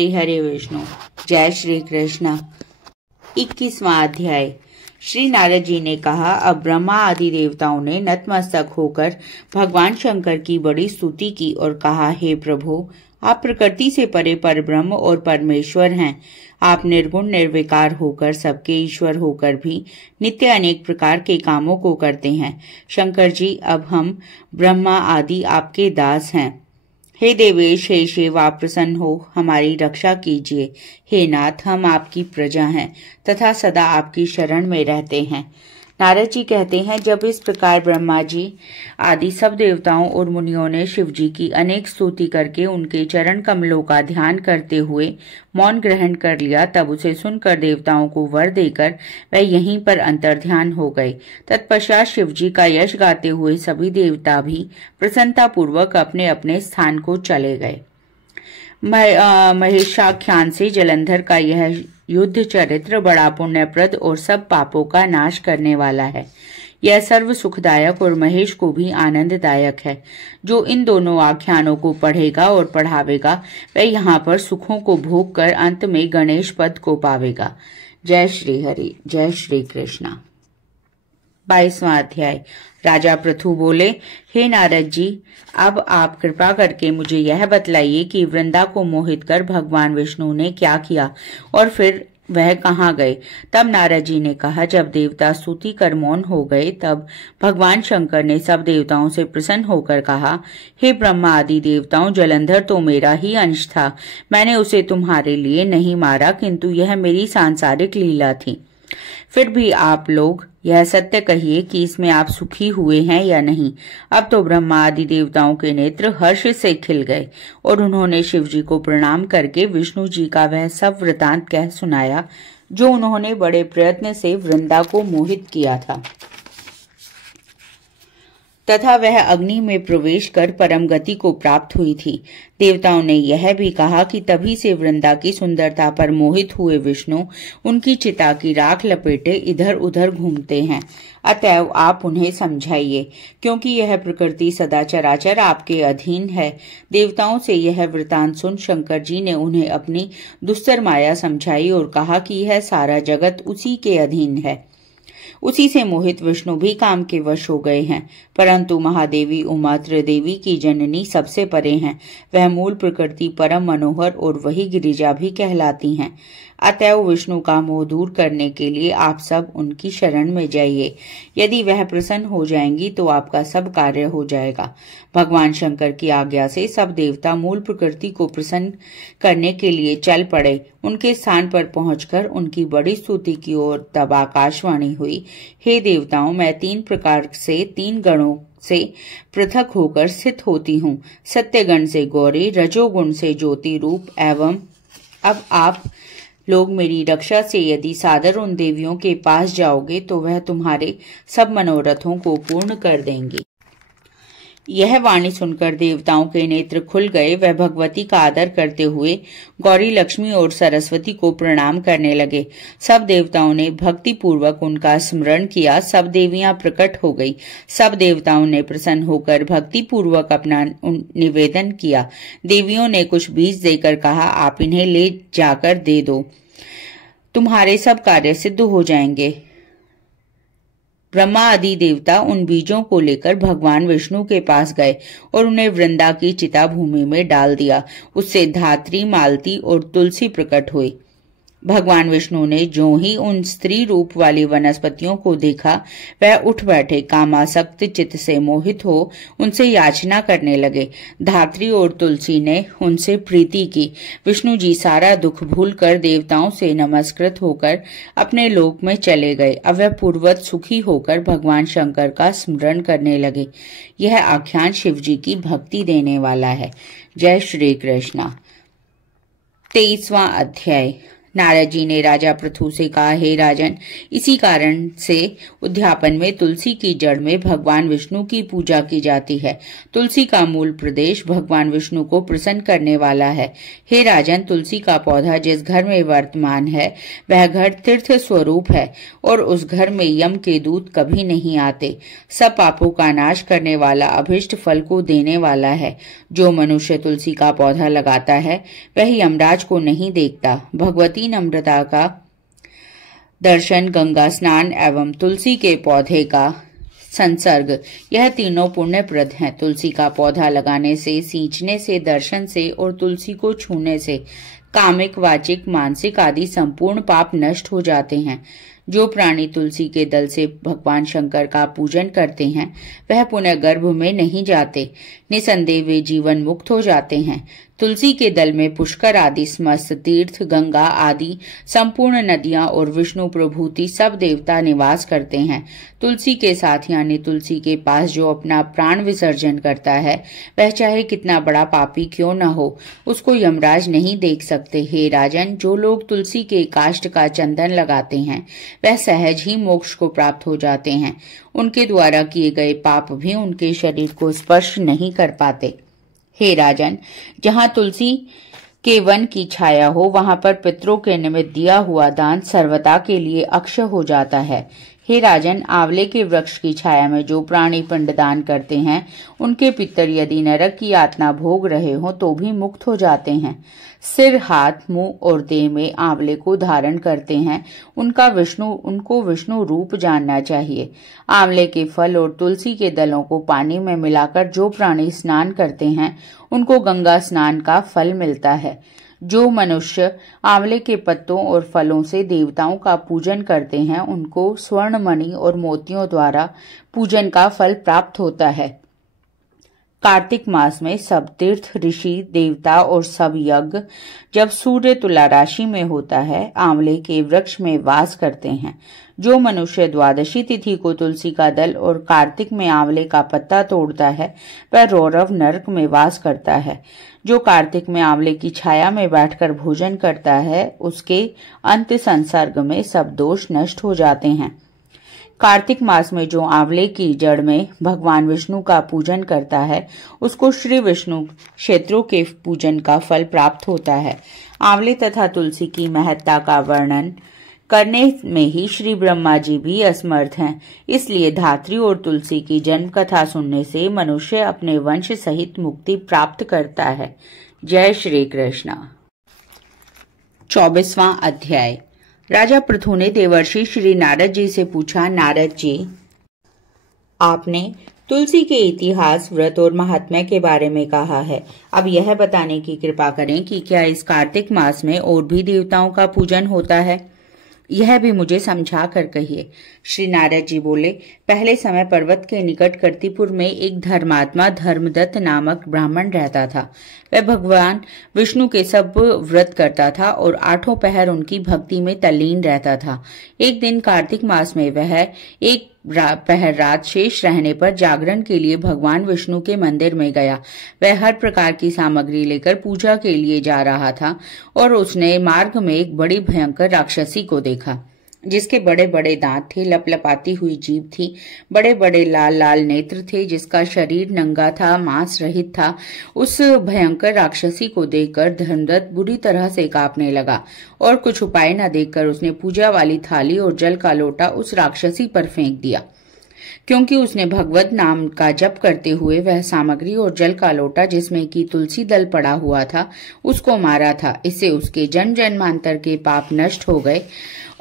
श्री हरे विष्णु। जय श्री कृष्ण। 21वां अध्याय। श्री नारद जी ने कहा, अब ब्रह्मा आदि देवताओं ने नतमस्तक होकर भगवान शंकर की बड़ी स्तुति की और कहा, हे प्रभु, आप प्रकृति से परे परब्रह्म और परमेश्वर हैं। आप निर्गुण निर्विकार होकर सबके ईश्वर होकर भी नित्य अनेक प्रकार के कामों को करते हैं। शंकर जी, अब हम ब्रह्मा आदि आपके दास हैं। हे देवेश, हे शिव, आप प्रसन्न हो हमारी रक्षा कीजिए। हे नाथ, हम आपकी प्रजा हैं तथा सदा आपकी शरण में रहते हैं। नारद जी कहते हैं, जब इस प्रकार ब्रह्मा जी आदि सब देवताओं और मुनियों ने शिव जी की अनेक स्तुति करके उनके चरण कमलों का ध्यान करते हुए मौन ग्रहण कर लिया, तब उसे सुनकर देवताओं को वर देकर वह यहीं पर अंतर्ध्यान हो गए। तत्पश्चात शिव जी का यश गाते हुए सभी देवता भी प्रसन्नता पूर्वक अपने अपने स्थान को चले गए। महेशाख्यान से जलंधर का यह युद्ध चरित्र बड़ा पुण्यप्रद और सब पापों का नाश करने वाला है। यह सर्व सुखदायक और महेश को भी आनंददायक है। जो इन दोनों आख्यानों को पढ़ेगा और पढ़ावेगा वह यहाँ पर सुखों को भोग कर अंत में गणेश पद को पावेगा। जय श्री हरि। जय श्री कृष्ण। 22वां अध्याय। राजा पृथु बोले, हे नारद जी, अब आप कृपा करके मुझे यह बतलाइए कि वृंदा को मोहित कर भगवान विष्णु ने क्या किया और फिर वह कहाँ गए। तब नारद जी ने कहा, जब देवता स्तुति कर मौन हो गए तब भगवान शंकर ने सब देवताओं से प्रसन्न होकर कहा, हे ब्रह्मा आदि देवताओं, जलंधर तो मेरा ही अंश था। मैंने उसे तुम्हारे लिए नहीं मारा, किंतु यह मेरी सांसारिक लीला थी। फिर भी आप लोग यह सत्य कहिए कि इसमें आप सुखी हुए हैं या नहीं। अब तो ब्रह्मा आदि देवताओं के नेत्र हर्ष से खिल गए और उन्होंने शिव जी को प्रणाम करके विष्णु जी का वह सब वृतांत कह सुनाया जो उन्होंने बड़े प्रयत्न से वृंदा को मोहित किया था तथा वह अग्नि में प्रवेश कर परम गति को प्राप्त हुई थी। देवताओं ने यह भी कहा कि तभी से वृंदा की सुंदरता पर मोहित हुए विष्णु उनकी चिता की राख लपेटे इधर उधर घूमते हैं। अतएव आप उन्हें समझाइए, क्योंकि यह प्रकृति सदा चराचर आपके अधीन है। देवताओं से यह वृतांत सुन शंकर जी ने उन्हें अपनी दुस्तर माया समझाई और कहा कि यह सारा जगत उसी के अधीन है। उसी से मोहित विष्णु भी काम के वश हो गए हैं, परंतु महादेवी उमा त्रिदेवी की जननी सबसे परे हैं। वह मूल प्रकृति परम मनोहर और वही गिरिजा भी कहलाती हैं। अतएव विष्णु का मोह दूर करने के लिए आप सब उनकी शरण में जाइए। यदि वह प्रसन्न हो जाएंगी तो आपका सब कार्य हो जाएगा। भगवान शंकर की आज्ञा से सब देवता मूल प्रकृति को प्रसन्न करने के लिए चल पड़े। उनके स्थान पर पहुंचकर उनकी बड़ी स्तुति की और तब आकाशवाणी हुई, हे देवताओं, मैं 3 प्रकार से 3 गणों से पृथक होकर स्थित होती हूँ। सत्यगण से गौरी, रजोगुण से ज्योति रूप एवं अब आप लोग मेरी रक्षा से यदि सादर उन देवियों के पास जाओगे तो वह तुम्हारे सब मनोरथों को पूर्ण कर देंगी। यह वाणी सुनकर देवताओं के नेत्र खुल गए। वह भगवती का आदर करते हुए गौरी, लक्ष्मी और सरस्वती को प्रणाम करने लगे। सब देवताओं ने भक्ति पूर्वक उनका स्मरण किया। सब देवियां प्रकट हो गई। सब देवताओं ने प्रसन्न होकर भक्ति पूर्वक अपना निवेदन किया। देवियों ने कुछ बीज देकर कहा, आप इन्हें ले जाकर दे दो, तुम्हारे सब कार्य सिद्ध हो जाएंगे। ब्रह्मा आदि देवता उन बीजों को लेकर भगवान विष्णु के पास गए और उन्हें वृंदा की चिता भूमि में डाल दिया। उससे धात्री, मालती और तुलसी प्रकट हुई। भगवान विष्णु ने जो ही उन स्त्री रूप वाली वनस्पतियों को देखा वह उठ बैठे। कामासक्त चित्त से मोहित हो उनसे याचना करने लगे। धात्री और तुलसी ने उनसे प्रीति की। विष्णु जी सारा दुख भूलकर देवताओं से नमस्कृत होकर अपने लोक में चले गए। अब वह पूर्ववत सुखी होकर भगवान शंकर का स्मरण करने लगे। यह आख्यान शिव जी की भक्ति देने वाला है। जय श्री कृष्ण। 23वां अध्याय। नारद जी ने राजा पृथु से कहा, हे राजन, इसी कारण से उद्यापन में तुलसी की जड़ में भगवान विष्णु की पूजा की जाती है। तुलसी का मूल प्रदेश भगवान विष्णु को प्रसन्न करने वाला है। हे राजन, तुलसी का पौधा जिस घर में वर्तमान है वह घर तीर्थ स्वरूप है और उस घर में यम के दूत कभी नहीं आते। सब पापों का नाश करने वाला, अभिष्ट फल को देने वाला है। जो मनुष्य तुलसी का पौधा लगाता है वह यमराज को नहीं देखता। भगवती नम्रता का दर्शन, गंगा स्नान एवं तुलसी के पौधे का संसर्ग, यह तीनों पुण्यप्रद हैं। तुलसी का पौधा लगाने से, सींचने से, दर्शन से और तुलसी को छूने से कामिक, वाचिक, मानसिक आदि संपूर्ण पाप नष्ट हो जाते हैं। जो प्राणी तुलसी के दल से भगवान शंकर का पूजन करते हैं वह पुनः गर्भ में नहीं जाते। निसंदेह वे जीवन मुक्त हो जाते हैं। तुलसी के दल में पुष्कर आदि समस्त तीर्थ, गंगा आदि संपूर्ण नदियां और विष्णु प्रभूति सब देवता निवास करते हैं। तुलसी के साथ यानी तुलसी के पास जो अपना प्राण विसर्जन करता है वह चाहे कितना बड़ा पापी क्यों न हो, उसको यमराज नहीं देख सकते। हे राजन, जो लोग तुलसी के काष्ठ का चंदन लगाते हैं वह सहज ही मोक्ष को प्राप्त हो जाते हैं। उनके द्वारा किए गए पाप भी उनके शरीर को स्पर्श नहीं कर पाते। हे राजन, जहाँ तुलसी के वन की छाया हो वहां पर पितरों के निमित्त दिया हुआ दान सर्वदा के लिए अक्षय हो जाता है। हे राजन, आंवले के वृक्ष की छाया में जो प्राणी पिंडदान करते हैं उनके पितर यदि नरक की यातना भोग रहे हो तो भी मुक्त हो जाते हैं। सिर, हाथ, मुंह और देह में आंवले को धारण करते हैं उनको विष्णु रूप जानना चाहिए। आंवले के फल और तुलसी के दलों को पानी में मिलाकर जो प्राणी स्नान करते हैं उनको गंगा स्नान का फल मिलता है। जो मनुष्य आंवले के पत्तों और फलों से देवताओं का पूजन करते हैं उनको स्वर्ण, मणि और मोतियों द्वारा पूजन का फल प्राप्त होता है। कार्तिक मास में सब तीर्थ, ऋषि, देवता और सब यज्ञ जब सूर्य तुला राशि में होता है आंवले के वृक्ष में वास करते हैं। जो मनुष्य द्वादशी तिथि को तुलसी का दल और कार्तिक में आंवले का पत्ता तोड़ता है वह रौरव नरक में वास करता है। जो कार्तिक में आंवले की छाया में बैठकर भोजन करता है उसके अंत संसर्ग में सब दोष नष्ट हो जाते हैं। कार्तिक मास में जो आंवले की जड़ में भगवान विष्णु का पूजन करता है उसको श्री विष्णु क्षेत्रों के पूजन का फल प्राप्त होता है। आंवले तथा तुलसी की महत्ता का वर्णन करने में ही श्री ब्रह्मा जी भी असमर्थ हैं। इसलिए धात्री और तुलसी की जन्म कथा सुनने से मनुष्य अपने वंश सहित मुक्ति प्राप्त करता है। जय श्री कृष्ण। 24वां अध्याय। राजा पृथु ने देवर्षि श्री नारद जी से पूछा, नारद जी, आपने तुलसी के इतिहास, व्रत और महात्म्य के बारे में कहा है। अब यह बताने की कृपा करें कि क्या इस कार्तिक मास में और भी देवताओं का पूजन होता है? यह भी मुझे समझा कर कहिए। श्री नारद जी बोले, पहले समय पर्वत के निकट कर्तिपुर में एक धर्मात्मा धर्मदत्त नामक ब्राह्मण रहता था। वह भगवान विष्णु के सब व्रत करता था और 8 पहर उनकी भक्ति में तल्लीन रहता था। एक दिन कार्तिक मास में वह एक पहर रात शेष रहने पर जागरण के लिए भगवान विष्णु के मंदिर में गया। वह हर प्रकार की सामग्री लेकर पूजा के लिए जा रहा था और उसने मार्ग में एक बड़ी भयंकर राक्षसी को देखा जिसके बड़े बड़े दांत थे, लपलपाती हुई जीभ थी, बड़े बड़े लाल लाल नेत्र थे, जिसका शरीर नंगा था, मांस रहित था। उस भयंकर राक्षसी को देखकर धर्मदत्त बुरी तरह से कांपने लगा और कुछ उपाय न देखकर उसने पूजा वाली थाली और जल का लोटा उस राक्षसी पर फेंक दिया। क्योंकि उसने भगवत नाम का जप करते हुए वह सामग्री और जल का लोटा जिसमें कि तुलसी दल पड़ा हुआ था उसको मारा था। इससे उसके जन्म जन्मांतर के पाप नष्ट हो गए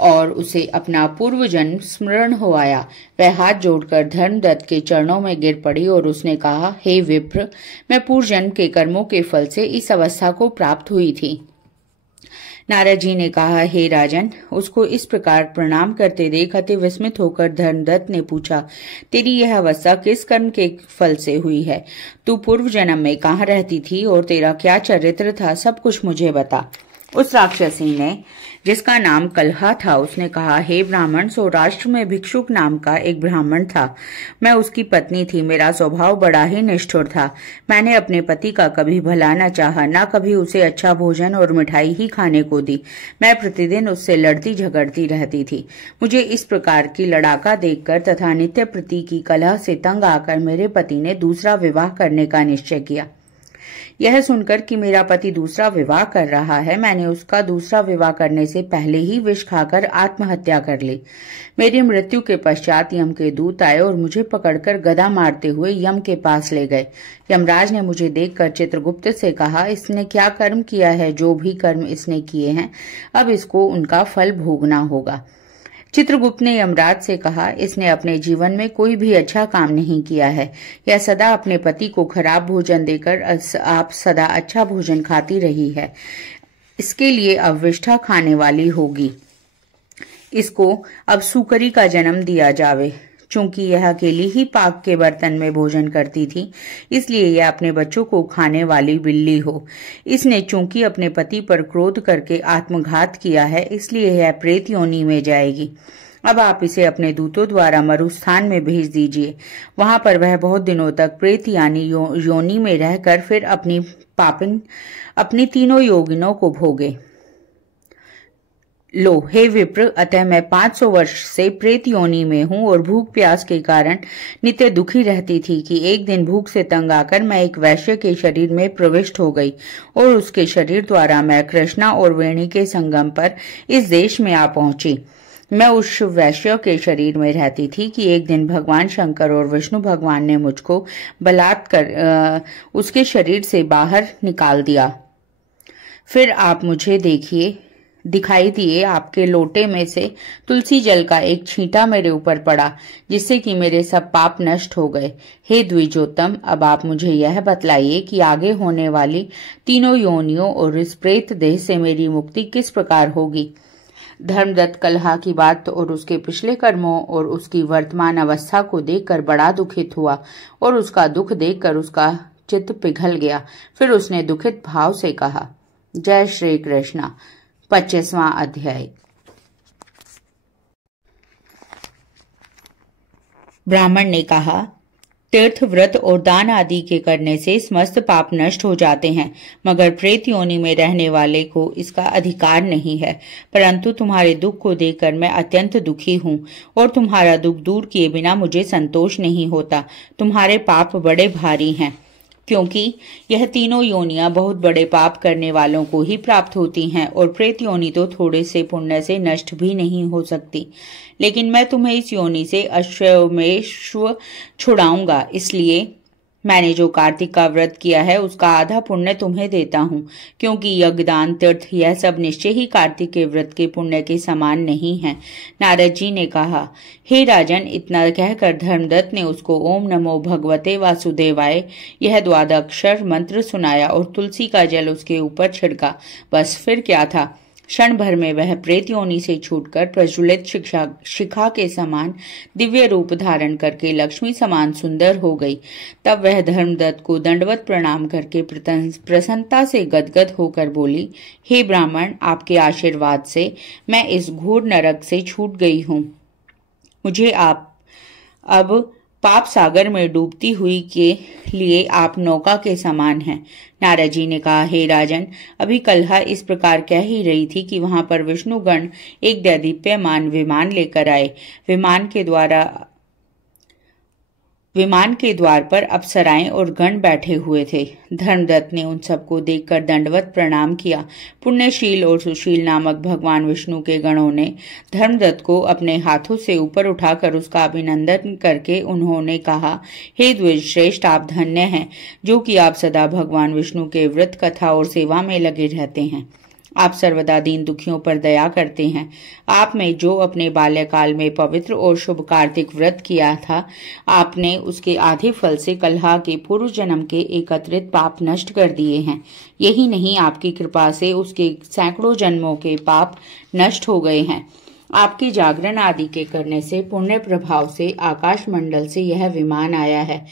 और उसे अपना पूर्व जन्म स्मरण हो आया। वह हाथ जोड़कर धर्मदत्त के चरणों में गिर पड़ी और उसने कहा, हे विप्र, मैं पूर्व जन्म के कर्मों के फल से इस अवस्था को प्राप्त हुई थी। नारद जी ने कहा, हे राजन, उसको इस प्रकार प्रणाम करते देख अति विस्मित होकर धर्मदत्त ने पूछा, तेरी यह अवस्था किस कर्म के फल से हुई है? तू पूर्व जन्म में कहाँ रहती थी और तेरा क्या चरित्र था? सब कुछ मुझे बता। उस राक्षसी ने, जिसका नाम कलहा था, उसने कहा, हे ब्राह्मण, सौराष्ट्र में भिक्षुक नाम का एक ब्राह्मण था। मैं उसकी पत्नी थी। मेरा स्वभाव बड़ा ही निष्ठुर था। मैंने अपने पति का कभी भला न चाहा, न कभी उसे अच्छा भोजन और मिठाई ही खाने को दी। मैं प्रतिदिन उससे लड़ती झगड़ती रहती थी। मुझे इस प्रकार की लड़ाका देखकर तथा नित्य प्रति की कलह से तंग आकर मेरे पति ने दूसरा विवाह करने का निश्चय किया। यह सुनकर कि मेरा पति दूसरा विवाह कर रहा है, मैंने उसका दूसरा विवाह करने से पहले ही विष खाकर आत्महत्या कर ली। मेरी मृत्यु के पश्चात यम के दूत आए और मुझे पकड़कर गदा मारते हुए यम के पास ले गए। यमराज ने मुझे देखकर चित्रगुप्त से कहा, इसने क्या कर्म किया है? जो भी कर्म इसने किए हैं, अब इसको उनका फल भोगना होगा। चित्रगुप्त ने यमराज से कहा, इसने अपने जीवन में कोई भी अच्छा काम नहीं किया है। यह सदा अपने पति को खराब भोजन देकर आप सदा अच्छा भोजन खाती रही है। इसके लिए अब विष्ठा खाने वाली होगी। इसको अब सूकरी का जन्म दिया जावे। चूंकि यह अकेली ही पाक के बर्तन में भोजन करती थी, इसलिए यह अपने बच्चों को खाने वाली बिल्ली हो। इसने चूंकि अपने पति पर क्रोध करके आत्मघात किया है, इसलिए यह प्रेत योनि में जाएगी। अब आप इसे अपने दूतों द्वारा मरुस्थान में भेज दीजिए। वहां पर वह बहुत दिनों तक प्रेत यानी योनि में रहकर फिर अपनी तीनों योगिनों को भोगे। लो हे विप्र, अतः मैं 500 वर्ष से प्रेत योनि में हूँ और भूख प्यास के कारण नित्य दुखी रहती थी कि एक दिन भूख से तंग आकर मैं एक वैश्य के शरीर में प्रविष्ट हो गई और उसके शरीर द्वारा मैं कृष्णा और वेणी के संगम पर इस देश में आ पहुंची। मैं उस वैश्य के शरीर में रहती थी कि एक दिन भगवान शंकर और विष्णु भगवान ने मुझको बलात् कर उसके शरीर से बाहर निकाल दिया। फिर आप मुझे दिखाई दिए। आपके लोटे में से तुलसी जल का एक छींटा मेरे ऊपर पड़ा, जिससे कि मेरे सब पाप नष्ट हो गए। हे द्विजोत्तम, अब आप मुझे यह बतलाइए कि आगे होने वाली तीनों योनियों और इस प्रेत देह से मेरी मुक्ति किस प्रकार होगी। धर्मदत्त कलहा की बात और उसके पिछले कर्मों और उसकी वर्तमान अवस्था को देखकर बड़ा दुखित हुआ और उसका दुख देखकर उसका चित्त पिघल गया। फिर उसने दुखित भाव से कहा, जय श्री कृष्ण। 25वां अध्याय। ब्राह्मण ने कहा, तीर्थ व्रत और दान आदि के करने से समस्त पाप नष्ट हो जाते हैं, मगर प्रेत योनि में रहने वाले को इसका अधिकार नहीं है। परंतु तुम्हारे दुख को देखकर मैं अत्यंत दुखी हूँ और तुम्हारा दुख दूर किए बिना मुझे संतोष नहीं होता। तुम्हारे पाप बड़े भारी हैं, क्योंकि यह तीनों योनियां बहुत बड़े पाप करने वालों को ही प्राप्त होती हैं और प्रेत योनि तो थोड़े से पुण्य से नष्ट भी नहीं हो सकती। लेकिन मैं तुम्हें इस योनि से अश्वमेध छुड़ाऊंगा, इसलिए मैंने जो कार्तिक का व्रत किया है उसका आधा पुण्य तुम्हें देता हूँ, क्योंकि यज्ञ दान तीर्थ यह सब निश्चय ही कार्तिक के व्रत के पुण्य के समान नहीं है। नारद जी ने कहा, हे राजन, इतना कहकर धर्मदत्त ने उसको ओम नमो भगवते वासुदेवाय यह द्वादक्षर मंत्र सुनाया और तुलसी का जल उसके ऊपर छिड़का। बस फिर क्या था, क्षण भर में वह प्रेत योनि से छूटकर प्रज्वलित शिखा के समान दिव्य रूप धारण करके लक्ष्मी समान सुंदर हो गई। तब वह धर्मदत्त को दंडवत प्रणाम करके प्रसन्नता से गदगद होकर बोली, हे ब्राह्मण, आपके आशीर्वाद से मैं इस घोर नरक से छूट गई हूँ। मुझे आप अब पाप सागर में डूबती हुई के लिए आप नौका के समान हैं। नारद जी ने कहा, हे राजन, अभी कलहा इस प्रकार कह ही रही थी कि वहां पर विष्णुगण एक दैदीप्यमान विमान लेकर आए। विमान के द्वार पर अप्सराएं और गण बैठे हुए थे। धर्मदत्त ने उन सबको देखकर दंडवत प्रणाम किया। पुण्यशील और सुशील नामक भगवान विष्णु के गणों ने धर्मदत्त को अपने हाथों से ऊपर उठाकर उसका अभिनंदन करके उन्होंने कहा, हे द्विजश्रेष्ठ, आप धन्य हैं, जो कि आप सदा भगवान विष्णु के व्रत कथा और सेवा में लगे रहते हैं। आप सर्वदा दीन दुखियों पर दया करते हैं। आप में जो अपने बाल्यकाल में पवित्र और शुभ कार्तिक व्रत किया था, आपने उसके आधे फल से कलहा के पूर्व जन्म के एकत्रित पाप नष्ट कर दिए हैं। यही नहीं, आपकी कृपा से उसके सैकड़ों जन्मों के पाप नष्ट हो गए हैं। आपके जागरण आदि के करने से पुण्य प्रभाव से आकाश मंडल से यह विमान आया है।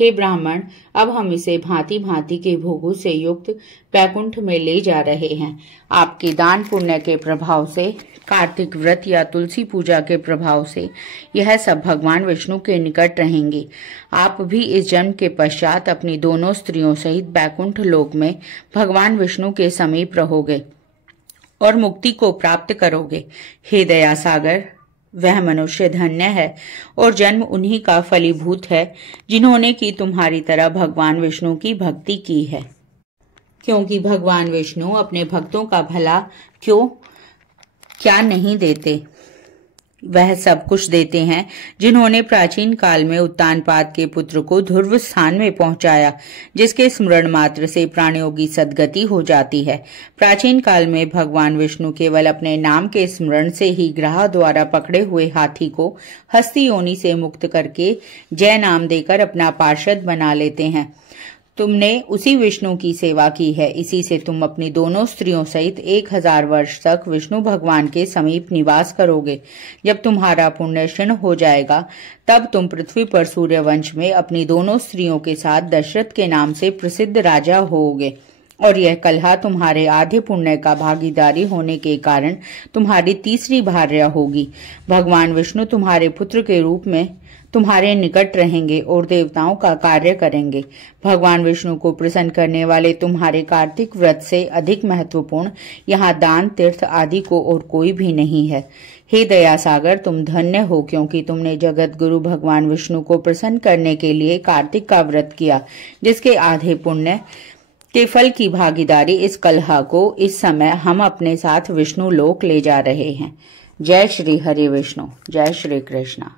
हे ब्राह्मण, अब हम इसे भांति भांति के भोगों से युक्त वैकुंठ में ले जा रहे हैं। आपके दान पुण्य के प्रभाव से, कार्तिक व्रत या तुलसी पूजा के प्रभाव से यह सब भगवान विष्णु के निकट रहेंगे। आप भी इस जन्म के पश्चात अपनी दोनों स्त्रियों सहित वैकुंठ लोक में भगवान विष्णु के समीप रहोगे और मुक्ति को प्राप्त करोगे। हे दया सागर, वह मनुष्य धन्य है और जन्म उन्हीं का फलीभूत है जिन्होंने की तुम्हारी तरह भगवान विष्णु की भक्ति की है, क्योंकि भगवान विष्णु अपने भक्तों का भला क्या नहीं देते। वह सब कुछ देते हैं जिन्होंने प्राचीन काल में उत्तानपाद के पुत्र को ध्रुव स्थान में पहुंचाया, जिसके स्मरण मात्र से प्राणियों की सद्गति हो जाती है। प्राचीन काल में भगवान विष्णु केवल अपने नाम के स्मरण से ही ग्रह द्वारा पकड़े हुए हाथी को हस्ती योनि से मुक्त करके जय नाम देकर अपना पार्षद बना लेते हैं। तुमने उसी विष्णु की सेवा की है, इसी से तुम अपनी दोनों स्त्रियों सहित 1000 वर्ष तक विष्णु भगवान के समीप निवास करोगे। जब तुम्हारा पुण्य क्षीण हो जाएगा, तब तुम पृथ्वी पर सूर्यवंश में अपनी दोनों स्त्रियों के साथ दशरथ के नाम से प्रसिद्ध राजा होोगे, और यह कलहा तुम्हारे आधे पुण्य का भागीदारी होने के कारण तुम्हारी तीसरी भार्या होगी। भगवान विष्णु तुम्हारे पुत्र के रूप में तुम्हारे निकट रहेंगे और देवताओं का कार्य करेंगे। भगवान विष्णु को प्रसन्न करने वाले तुम्हारे कार्तिक व्रत से अधिक महत्वपूर्ण यहाँ दान तीर्थ आदि को और कोई भी नहीं है। हे दया सागर, तुम धन्य हो, क्योंकि तुमने जगत गुरु भगवान विष्णु को प्रसन्न करने के लिए कार्तिक का व्रत किया, जिसके आधे पुण्य के फल की भागीदारी इस कलहा को इस समय हम अपने साथ विष्णु लोक ले जा रहे हैं। जय श्री हरि विष्णु, जय श्री कृष्णा।